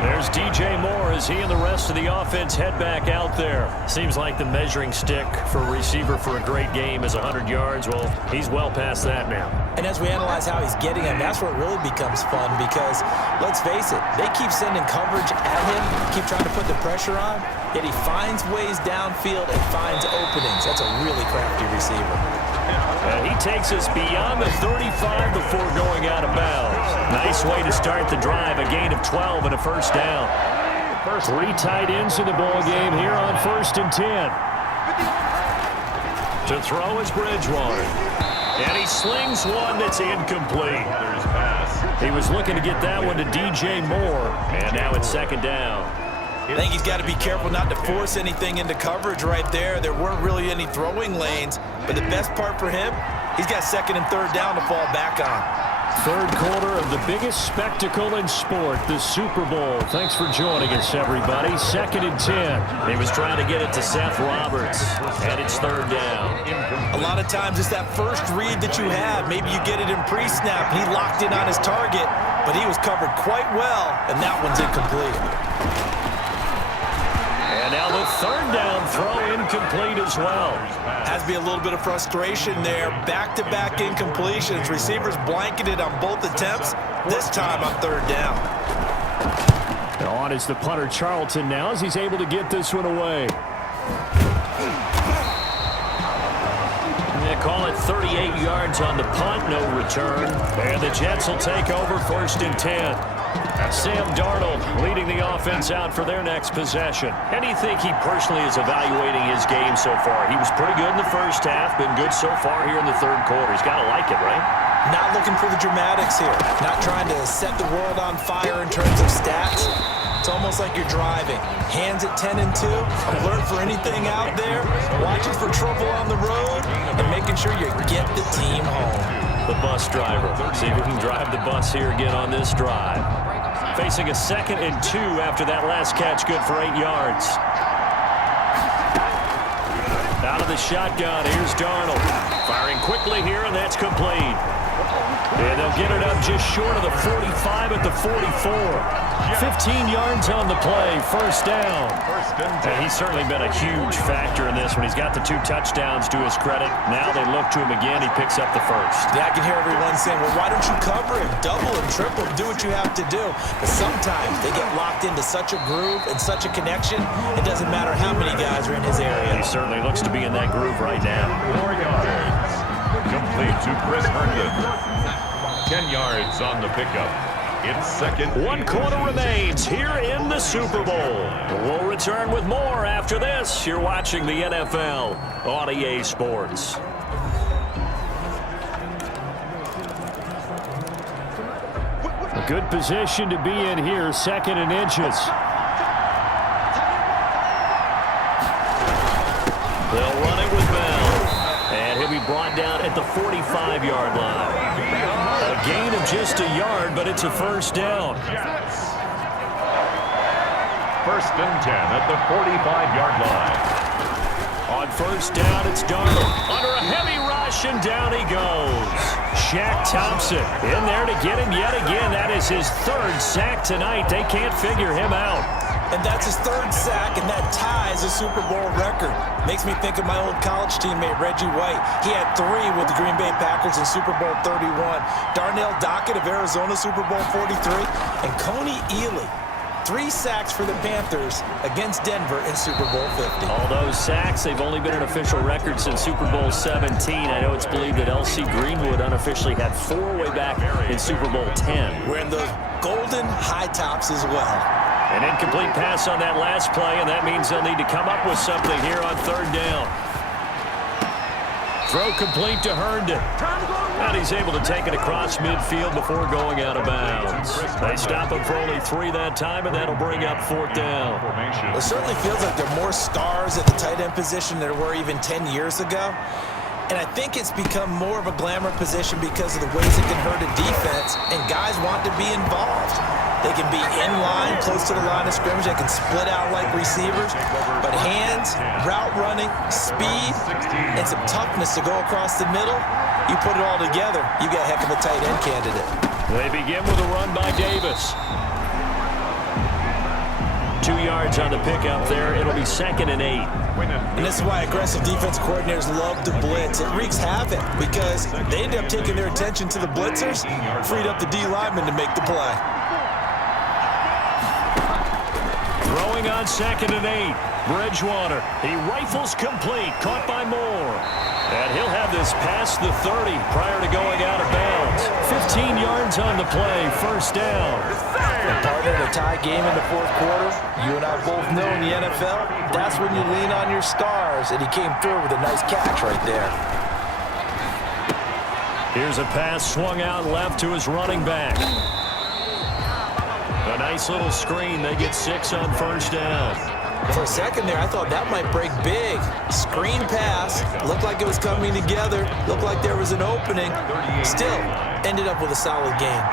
There's DJ Moore as he and the rest of the offense head back out there. Seems like the measuring stick for a receiver for a great game is 100 yards. Well, he's well past that now. And as we analyze how he's getting him, that's where it really becomes fun because, let's face it, they keep sending coverage at him, keep trying to put the pressure on, yet he finds ways downfield and finds openings. That's a really crafty receiver. And he takes us beyond the 35 before going out of bounds. Nice way to start the drive, a gain of 12 and a first down. Three tight ends in the ball game here on 1st and 10. To throw is Bridgewater. And he slings one that's incomplete. He was looking to get that one to DJ Moore. And now it's 2nd down. I think he's got to be careful not to force anything into coverage right there. There weren't really any throwing lanes, but the best part for him, he's got 2nd and 3rd down to fall back on. Third quarter of the biggest spectacle in sport, the Super Bowl. Thanks for joining us, everybody. 2nd and 10. He was trying to get it to Seth Roberts, and it's 3rd down. A lot of times it's that first read that you have. Maybe you get it in pre-snap, and he locked in on his target, but he was covered quite well, and that one's incomplete. And now the 3rd down throw incomplete as well. Has to be a little bit of frustration there. Back-to-back incompletions. Receivers blanketed on both attempts. This time on 3rd down. And on is the punter Charlton now as he's able to get this one away. They call it 38 yards on the punt, no return. And the Jets will take over 1st and 10. Sam Darnold leading the offense out for their next possession. How do you think he personally is evaluating his game so far? He was pretty good in the first half, been good so far here in the 3rd quarter. He's got to like it, right? Not looking for the dramatics here. Not trying to set the world on fire in terms of stats. It's almost like you're driving. Hands at 10 and 2. Alert for anything out there. Watching for trouble on the road. And making sure you get the team home. The bus driver. See if we can drive the bus here again on this drive. Facing a 2nd and 2 after that last catch, good for 8 yards. Out of the shotgun, here's Darnold. Firing quickly here, and that's complete. And they'll get it up just short of the 45 at the 44. 15 yards on the play, 1st down. And he's certainly been a huge factor in this one. He's got the 2 touchdowns to his credit. Now they look to him again. He picks up the 1st. Yeah, I can hear everyone saying, well, why don't you cover him? Double him, triple him, do what you have to do. But sometimes they get locked into such a groove and such a connection, it doesn't matter how many guys are in his area. He certainly looks to be in that groove right now. 4 yards. Complete to Chris Herndon. 10 yards on the pickup. It's 2nd. 1 quarter remains here in the Super Bowl. We'll return with more after this. You're watching the NFL on EA Sports. A good position to be in here, 2nd and inches. They'll run it with Bell. And he'll be brought down at the 45-yard line. A gain of just a yard, but it's a 1st down. 1st and 10 at the 45-yard line. On 1st down, it's Darnold. Under a heavy rush, and down he goes. Shaq Thompson in there to get him yet again. That is his 3rd sack tonight. They can't figure him out. And that's his 3rd sack, and that ties a Super Bowl record. Makes me think of my old college teammate, Reggie White. He had 3 with the Green Bay Packers in Super Bowl 31. Darnell Dockett of Arizona, Super Bowl 43. And Coney Ealy, 3 sacks for the Panthers against Denver in Super Bowl 50. All those sacks, they've only been an official record since Super Bowl 17. I know it's believed that L.C. Greenwood unofficially had 4 way back in Super Bowl 10. Wearing those golden high tops as well. An incomplete pass on that last play, and that means they'll need to come up with something here on 3rd down. Throw complete to Herndon. And he's able to take it across midfield before going out of bounds. They stop him for only 3 that time, and that'll bring up 4th down. It certainly feels like there are more stars at the tight end position than there were even 10 years ago. And I think it's become more of a glamour position because of the ways it can hurt a defense, and guys want to be involved. They can be in line, close to the line of scrimmage. They can split out like receivers. But hands, route running, speed, and some toughness to go across the middle, you put it all together, you got a heck of a tight end candidate. They begin with a run by Davis. 2 yards on the pickup there. It'll be 2nd and 8. And this is why aggressive defensive coordinators love to blitz. It wreaks havoc because they end up taking their attention to the blitzers, freed up the D lineman to make the play. Throwing on 2nd and 8. Bridgewater. He rifles complete. Caught by Moore. And he'll have this past the 30 prior to going out of bounds. 15 yards on the play. 1st down. And partner, in a tie game in the 4th quarter, you and I both know in the NFL, that's when you lean on your stars. And he came through with a nice catch right there. Here's a pass swung out left to his running back. A nice little screen. They get 6 on 1st down. For a second there, I thought that might break big. Screen pass. Looked like it was coming together. Looked like there was an opening. Still, ended up with a solid game.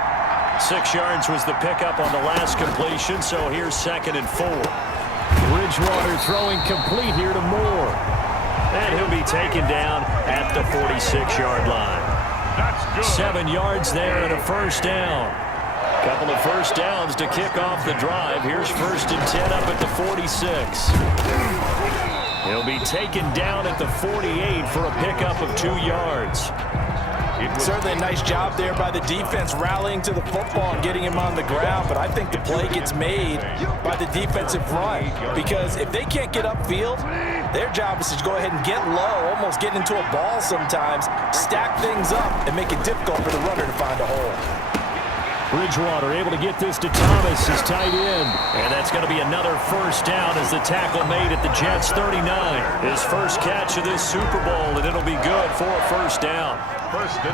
6 yards was the pickup on the last completion, so here's 2nd and 4. Bridgewater throwing complete here to Moore. And he'll be taken down at the 46-yard line. 7 yards there and a 1st down. Couple of 1st downs to kick off the drive. Here's 1st and 10 up at the 46. He'll be taken down at the 48 for a pickup of 2 yards. Certainly a nice job there by the defense rallying to the football and getting him on the ground, but I think the play gets made by the defensive front because if they can't get upfield, their job is to go ahead and get low, almost get into a ball sometimes, stack things up, and make it difficult for the runner to find a hole. Bridgewater able to get this to Thomas, his tight end. And that's going to be another 1st down as the tackle made at the Jets' 39. His first catch of this Super Bowl, and it'll be good for a 1st down.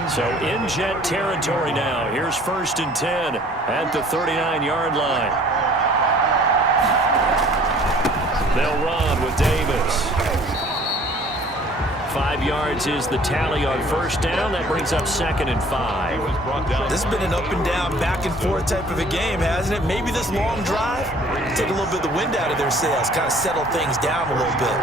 So in Jet territory now. Here's 1st and 10 at the 39-yard line. They'll run with Davis. 5 yards is the tally on 1st down. That brings up 2nd and 5. This has been an up and down, back and forth type of a game, hasn't it? Maybe this long drive take a little bit of the wind out of their sails, kind of settle things down a little bit.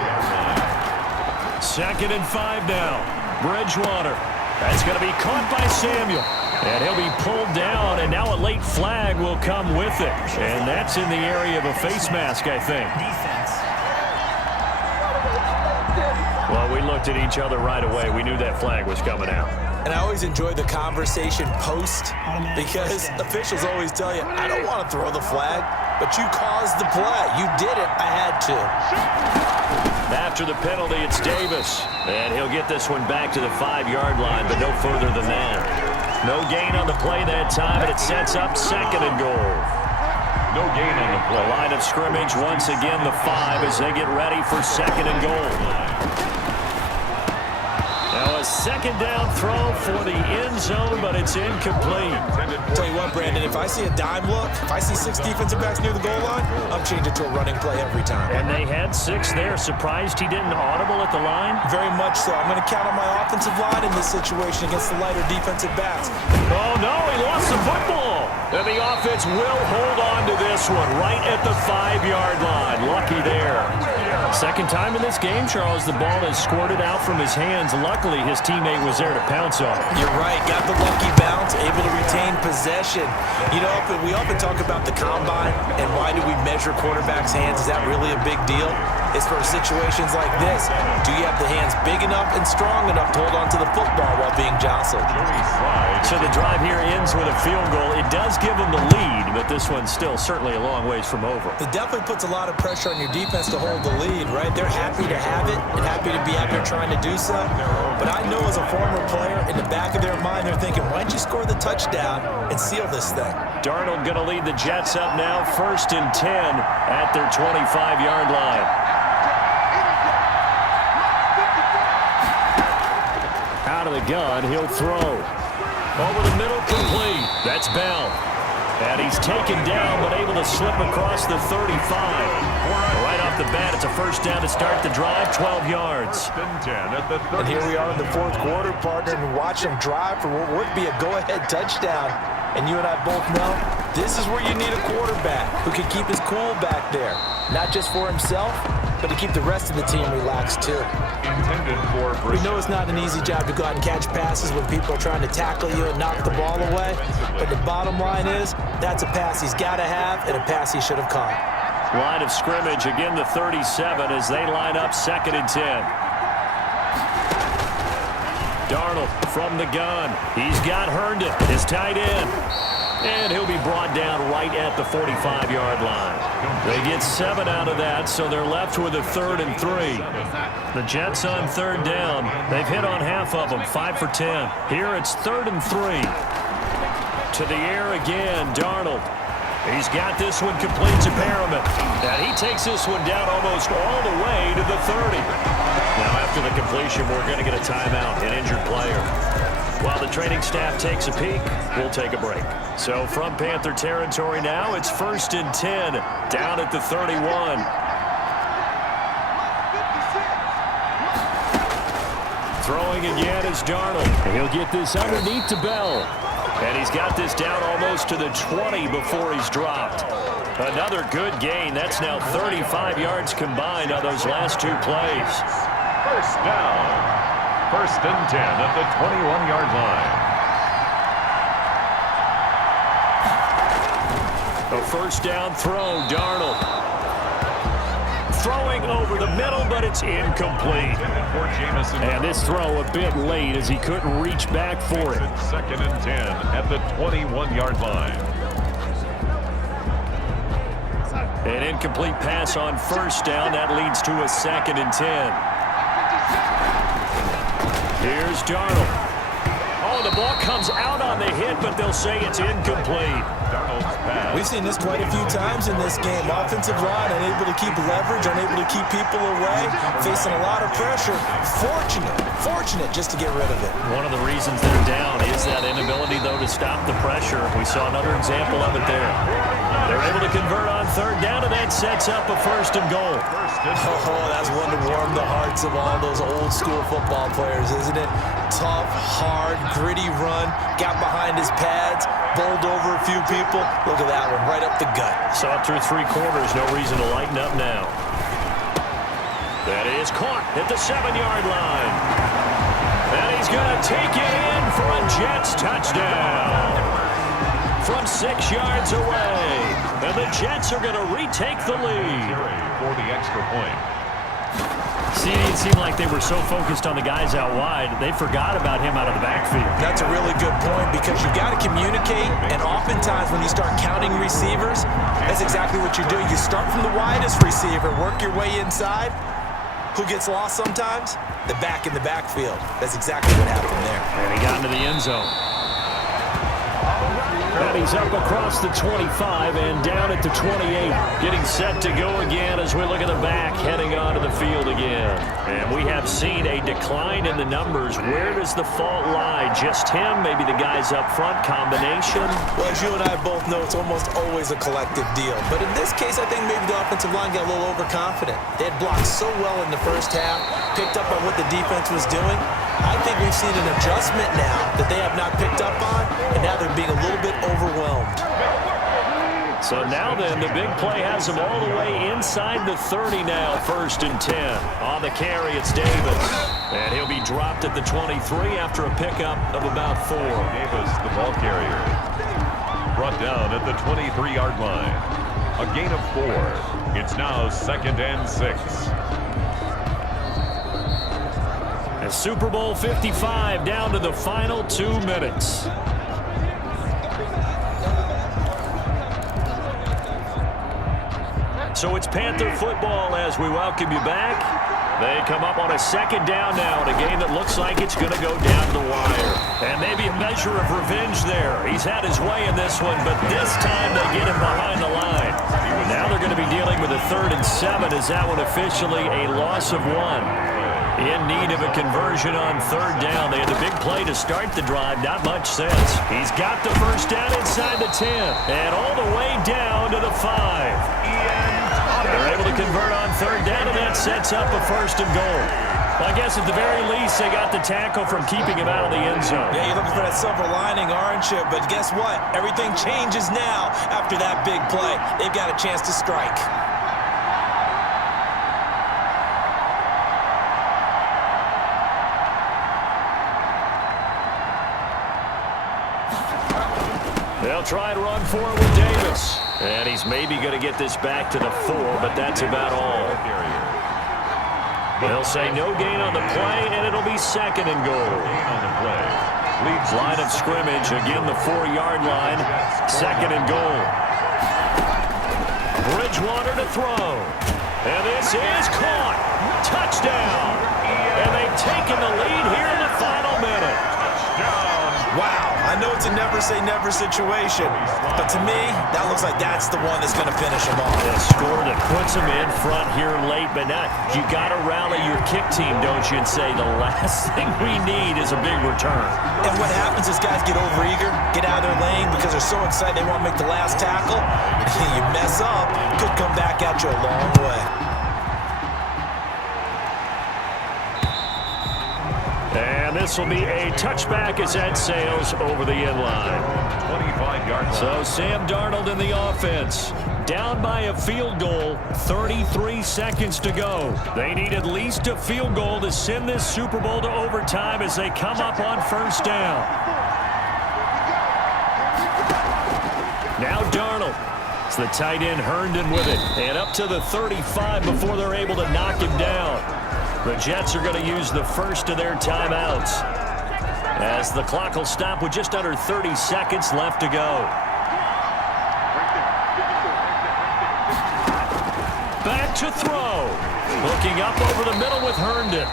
2nd and 5 now. Bridgewater. That's going to be caught by Samuel. And he'll be pulled down, and now a late flag will come with it. And that's in the area of a face mask, I think. Well, we looked at each other right away. We knew that flag was coming out. And I always enjoy the conversation post because officials always tell you, I don't want to throw the flag, but you caused the play. You did it. I had to. After the penalty, it's Davis. And he'll get this one back to the 5-yard line, but no further than that. No gain on the play that time, and it sets up 2nd and goal. No gain on the play. The line of scrimmage once again the 5 as they get ready for 2nd and goal. Now a 2nd down throw for the end zone, but it's incomplete. Tell you what, Brandon, if I see a dime look, if I see 6 defensive backs near the goal line, I'm changing to a running play every time. And they had 6 there. Surprised he didn't audible at the line? Very much so. I'm going to count on my offensive line in this situation against the lighter defensive backs. Oh, no, he lost the football. And the offense will hold on to this one right at the 5-yard line. Lucky there. 2nd time in this game, Charles, the ball is squirted out from his hands. Luckily, his teammate was there to pounce on it. You're right. Got the lucky bounce, able to retain possession. You know, we often talk about the combine and why do we measure quarterbacks' hands? Is that really a big deal? It's for situations like this. Do you have the hands big enough and strong enough to hold on to the football while being jostled? So the drive here ends with a field goal. It does give them the lead, but this one's still certainly a long ways from over. It definitely puts a lot of pressure on your defense to hold the lead, right? They're happy to have it and happy to be out there trying to do so. But I know as a former player, in the back of their mind, they're thinking, why don't you score the touchdown and seal this thing? Darnold going to lead the Jets up now, 1st and 10 at their 25-yard line. Out out of the gun. He'll throw. Over the middle, complete. That's Bell. And he's taken down, but able to slip across the 35. Right off the bat, it's a first down to start the drive, 12 yards. And here we are in the fourth quarter, partner, and watch them drive for what would be a go-ahead touchdown. And you and I both know this is where you need a quarterback who can keep his cool back there. Not just for himself, but to keep the rest of the team relaxed too. We know it's not an easy job to go out and catch passes when people are trying to tackle you and knock the ball away. But the bottom line is, that's a pass he's got to have and a pass he should have caught. Line of scrimmage, again the 37 as they line up 2nd and 10. Darnold from the gun. He's got Herndon, his tight end. And he'll be brought down right at the 45-yard line. They get 7 out of that, so they're left with a 3rd and 3. The Jets on 3rd down. They've hit on half of them, 5 for 10. Here it's 3rd and 3. To the air again, Darnold. He's got this one complete to Perriman. And he takes this one down almost all the way to the 30. Now after the completion, we're going to get a timeout, an injured player. While the training staff takes a peek, we'll take a break. So from Panther territory now, it's 1st and 10, down at the 31. Throwing again is Darnold. He'll get this underneath to Bell. And he's got this down almost to the 20 before he's dropped. Another good gain. That's now 35 yards combined on those last 2 plays. First down. 1st and 10 at the 21-yard line. A first down throw, Darnold. Throwing over the middle, but it's incomplete. And this throw a bit late as he couldn't reach back for it. 2nd and 10 at the 21-yard line. An incomplete pass on first down. That leads to a 2nd and 10. Here's Darnold. Oh, the ball comes out on the hit, but they'll say it's incomplete. We've seen this quite a few times in this game. Offensive line unable to keep leverage, unable to keep people away, facing a lot of pressure. Fortunate just to get rid of it. One of the reasons they're down is that inability, though, to stop the pressure. We saw another example of it there. They're able to convert on 3rd down, and that sets up a 1st and goal. Oh, that's one to warm the hearts of all those old school football players, isn't it? Tough, hard, gritty run, got behind his pads, bowled over a few people. Look at that one, right up the gut. Saw it through 3 quarters, no reason to lighten up now. That is caught at the 7-yard line. And he's going to take it in for a Jets touchdown. From 6 yards away. And the Jets are going to retake the lead. For the extra point. See, it seemed like they were so focused on the guys out wide, they forgot about him out of the backfield. That's a really good point because you got to communicate, and oftentimes when you start counting receivers, that's exactly what you're doing. You start from the widest receiver, work your way inside. Who gets lost sometimes? The back in the backfield. That's exactly what happened there. And he got into the end zone. And he's up across the 25 and down at the 28. Getting set to go again as we look at the back, heading onto the field again. And we have seen a decline in the numbers. Where does the fault lie? Just him? Maybe the guys up front? Combination? Well, as you and I both know, it's almost always a collective deal. But in this case, I think maybe the offensive line got a little overconfident. They had blocked so well in the first half, picked up on what the defense was doing. I think we've seen an adjustment now that they have not picked up on, and now they're being a little bit overwhelmed. So now then, the big play has them all the way inside the 30 now, 1st and 10. On the carry, it's Davis. And he'll be dropped at the 23 after a pickup of about 4. Davis, the ball carrier. Brought down at the 23-yard line. A gain of 4. It's now 2nd and 6. And Super Bowl 55 down to the final 2 minutes. So it's Panther football as we welcome you back. They come up on a 2nd down now in a game that looks like it's going to go down the wire. And maybe a measure of revenge there. He's had his way in this one, but this time they get him behind the line. Now they're going to be dealing with a 3rd and 7. Is that one officially a loss of 1? In need of a conversion on third down. They had the big play to start the drive. Not much sense. He's got the first down inside the 10 and all the way down to the 5. They're able to convert on third down, and that sets up a first and goal. Well, I guess at the very least, they got the tackle from keeping him out of the end zone. Yeah, you're looking for that silver lining, aren't you? But guess what? Everything changes now after that big play. They've got a chance to strike. They'll try and run for it with Davis. And he's maybe going to get this back to the 4, but that's about all. They'll say no gain on the play, and it'll be second and goal. Line of scrimmage, again the 4-yard line. Second and goal. Bridgewater to throw. And this is caught. Touchdown. And they've taken the lead here in the final minute. Wow, I know it's a never-say-never situation, but to me, that looks like that's the one that's going to finish them off. A score that puts them in front here late, but now you got to rally your kick team, don't you, and say the last thing we need is a big return. And what happens is guys get overeager, get out of their lane because they're so excited they want to make the last tackle. You mess up, could come back at you a long way. And this will be a touchback as that sails over the end line. 25-yard line. So Sam Darnold in the offense. Down by a field goal, 33 seconds to go. They need at least a field goal to send this Super Bowl to overtime as they come up on first down. Now Darnold. It's the tight end Herndon with it. And up to the 35 before they're able to knock him down. The Jets are going to use the first of their timeouts as the clock will stop with just under 30 seconds left to go. Back to throw. Hooking up over the middle with Herndon.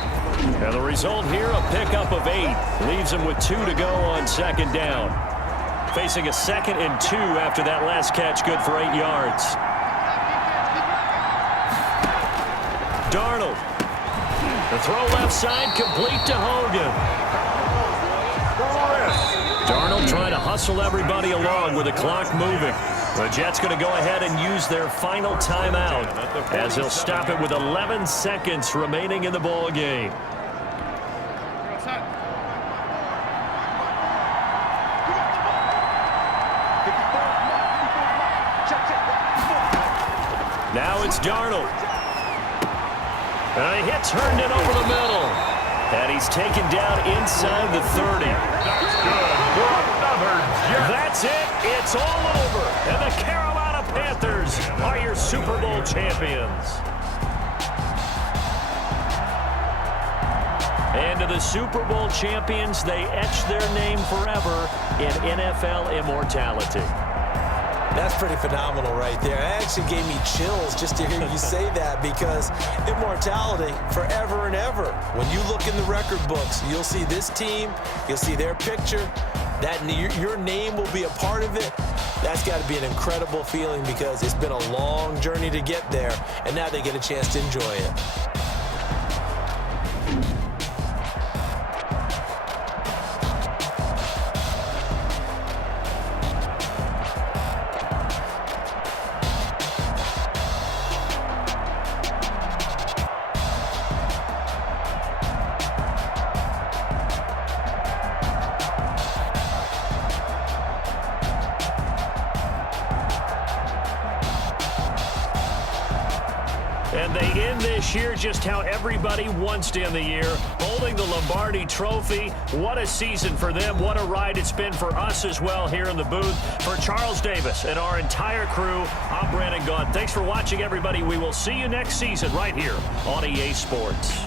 And the result here, a pickup of 8. Leaves him with 2 to go on second down. Facing a 2nd and 2 after that last catch, good for 8 yards. Darnold. The throw left side, complete to Hogan. Darnold trying to hustle everybody along with the clock moving. The Jets going to go ahead and use their final timeout as they'll stop it with 11 seconds remaining in the ball game. Now it's Darnold. He hits Herndon over the middle. And he's taken down inside the 30. That's good for another Jet. That's it. It's all over. And the Carolina Panthers are your Super Bowl champions. And to the Super Bowl champions, they etch their name forever in NFL immortality. That's pretty phenomenal right there. It actually gave me chills just to hear you say that because immortality forever and ever. When you look in the record books, you'll see this team, you'll see their picture, that your name will be a part of it. That's got to be an incredible feeling because it's been a long journey to get there, and now they get a chance to enjoy it. And they end this year just how everybody wants to end the year, holding the Lombardi Trophy. What a season for them. What a ride it's been for us as well here in the booth. For Charles Davis and our entire crew, I'm Brandon Gaudin. Thanks for watching, everybody. We will see you next season right here on EA Sports.